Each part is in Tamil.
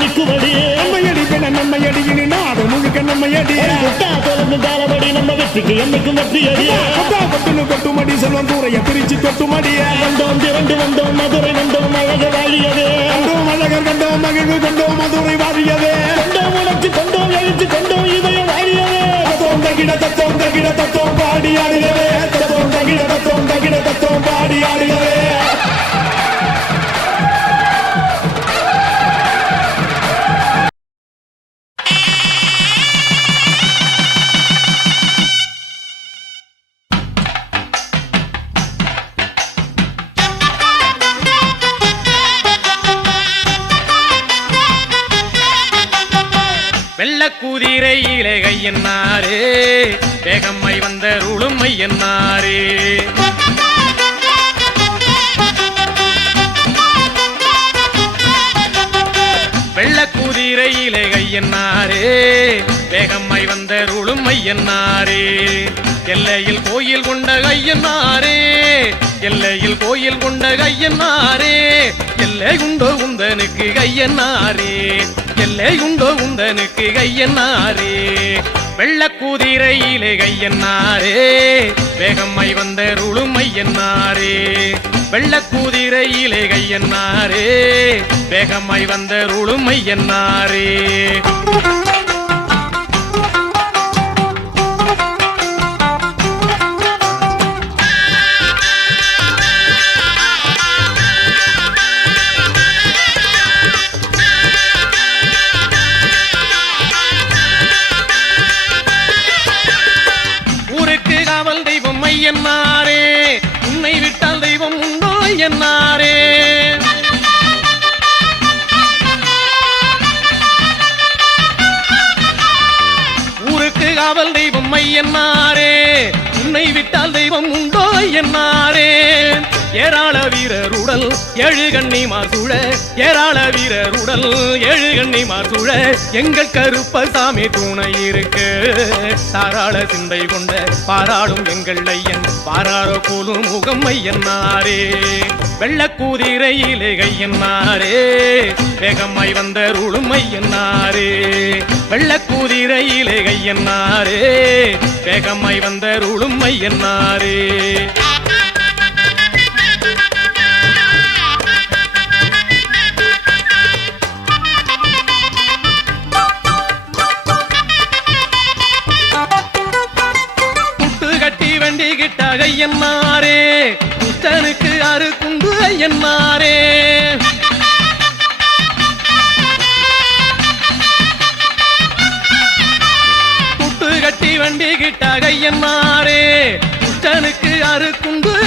நிற்குமடி நம்மையடி பெண நம்மையடி இனி நாடு முழுக்க நம்மையடி. முட்டா தொடர்ந்து காலபடி நம்ம வெற்றிக்கு என்னைக்கும் வெற்றி அடியா கொட்டா கொட்டுன்னு கொட்டுமடி செல்வம் தூரைய பிரிச்சு கொட்டுமடிய வந்தோம் திரண்டு வந்தோம் மதுரை வந்தோம் அழக வாழியவே கண்டோம் அழகர் கண்டோம் மகிழ்வு கண்டோம் மதுரை வாரியதே கொண்டோம் உணர்ச்சி கொண்டோம் எழுச்சி கொண்டோம் இதய வாழியவே தத்தோம் தகிட தத்தோம் தகிட தத்தோம் பாடி ஆடுகிறவே தத்தோம் தகிட தத்தோம் தகிட தத்தோம் பாடி ஆடுகிறவே குதிரையிலே கையன்னாரே வேகம்மை வந்த ருளுமை என்னாரே? வெள்ள குதிரையிலே கையன்னாரே வேகம்மை வந்த ருளுமை என்னாரே? எல்லையில் கோயில் கொண்ட கையன்னாரே எல்லையில் கோயில் கொண்ட கையன்னாரே எல்லை உண்டோ உந்தனுக்கு கையன்னாரே உண்டோ உந்தனுக்கு கையன்னாரே? வெள்ள குதிரையிலே கையன்னாரே. வேகம்மை வந்த ருளுமை என்னாரே வெள்ளக்கூதிரையிலே கையன்னாரே. வேகம்மை வந்த ருளுமை ஏழு மாசூழ ஏராள வீரர் உடல். ஏழு கண்ணி மாசூழ எங்கள் கருப்பசாமி துணை இருக்கு. தாராள சிந்தை கொண்ட பாராளும் எங்கள் ஐயன் பாராள போலும் முகம் ஐயன்னாரே வெள்ளக்கூதிரையிலே கையன்னாரே வேகமாய் வந்த ருளும் ஐயன்னாரே வெள்ளக்கூதிரையிலே கையன்னாரே வேகமாய் வந்த ருளும் ஐயன்னாரே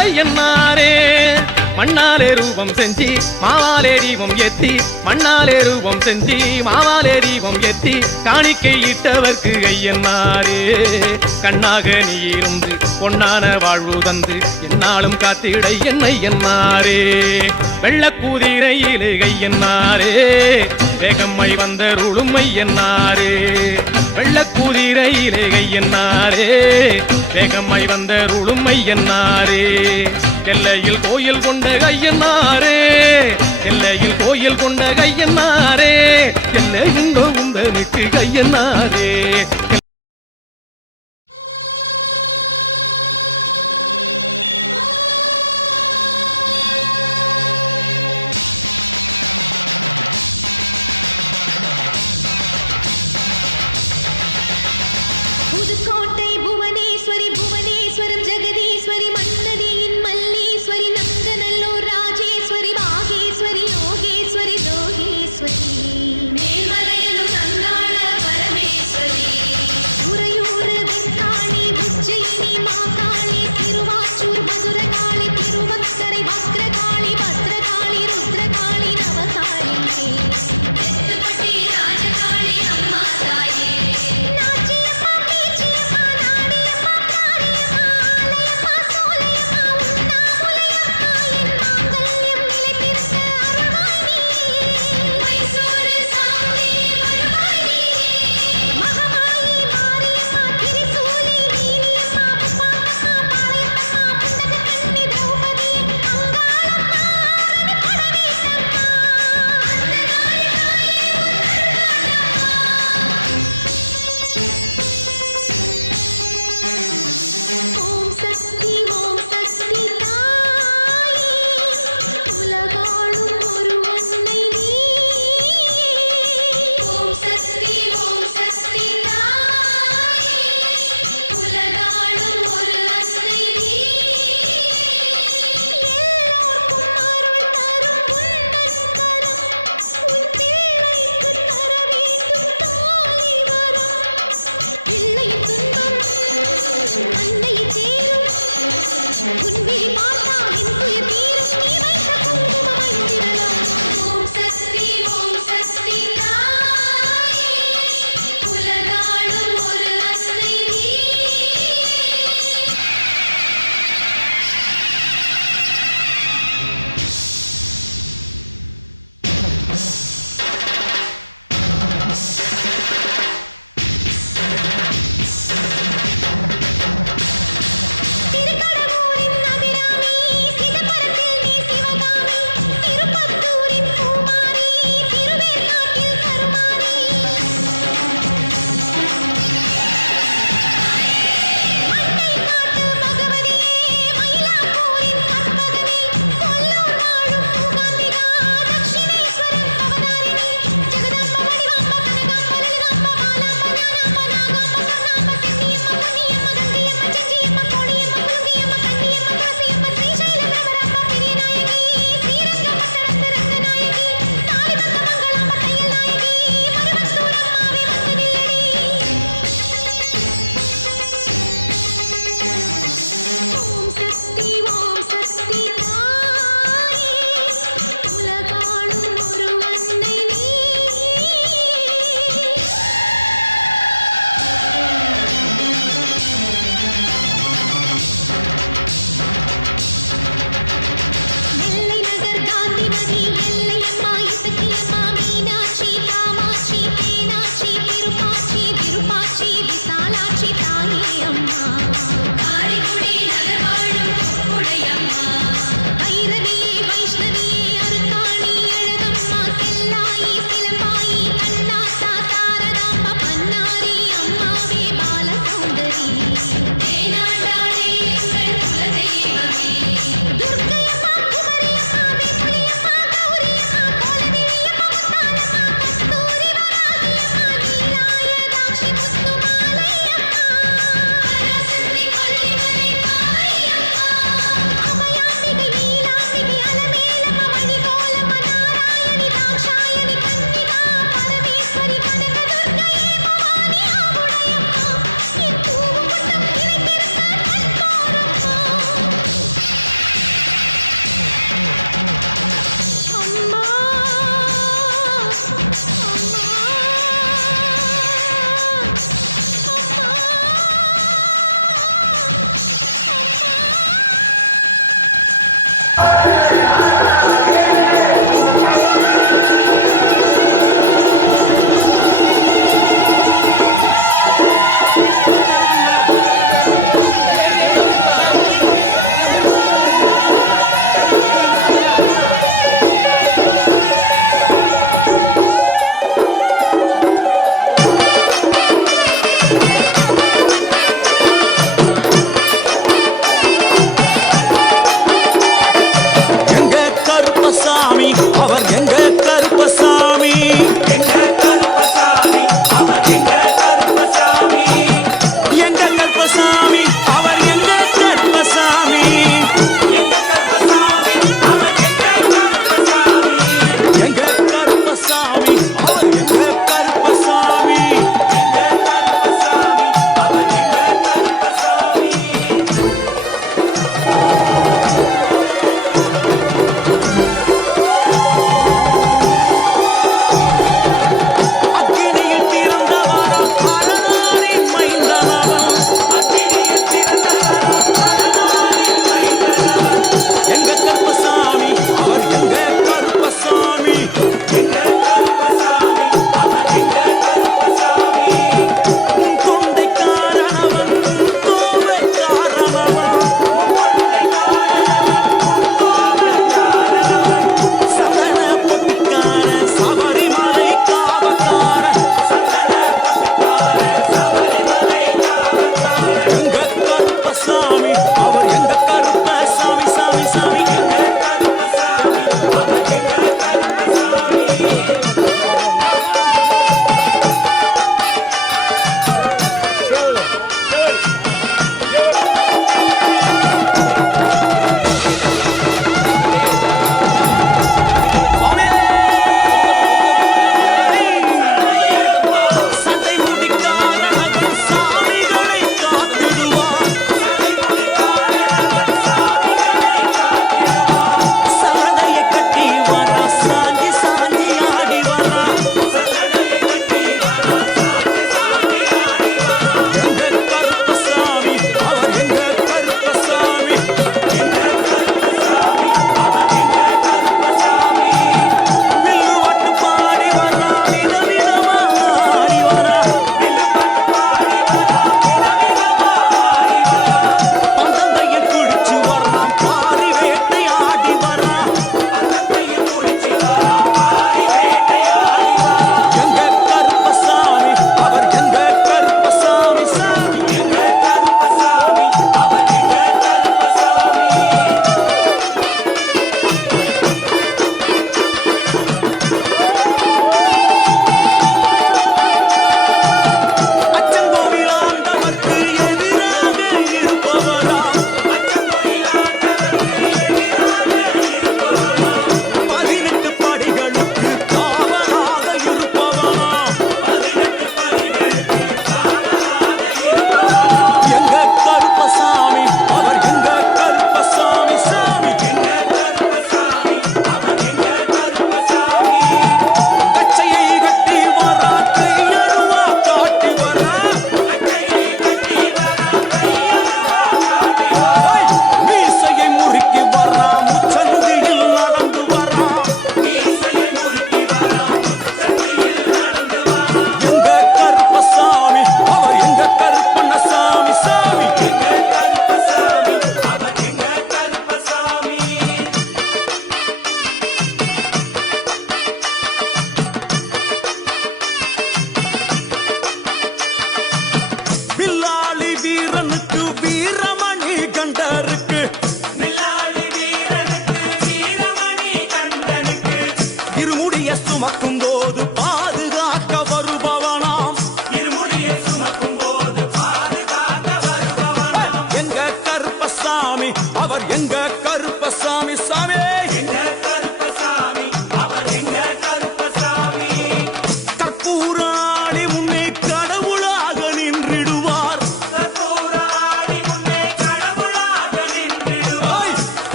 ஐயன்னாரே மண்ணாலே ரூபம் செஞ்சு மாவாலே தீபம் எத்தி மண்ணாலே ரூபம் செஞ்சு மாவாலே தீபம் எத்தி காணிக்கை இட்டவர்க்கு ஐயன்னாரே. கண்ணாக நீ இருந்து பொன்னான வாழ்வு தந்து என்னாலும் காத்திட என்னை என்னாரே. வெள்ளக்கூதிரையிலே ஐயன்னாரே. வேகம்மை வந்த ருளுமை என்னாரே வெள்ளக்கூதிரையிலே ஐயன்னாரே. வேகம்மை வந்த ருளுமை என்னாரே? எல்லையில் கோயில் கொண்ட கையன்னாரே? எல்லையில் கோயில் கொண்ட கையன்னாரே? எல்லை உண்டோ உந்தனுக்கு கையன்னாரே?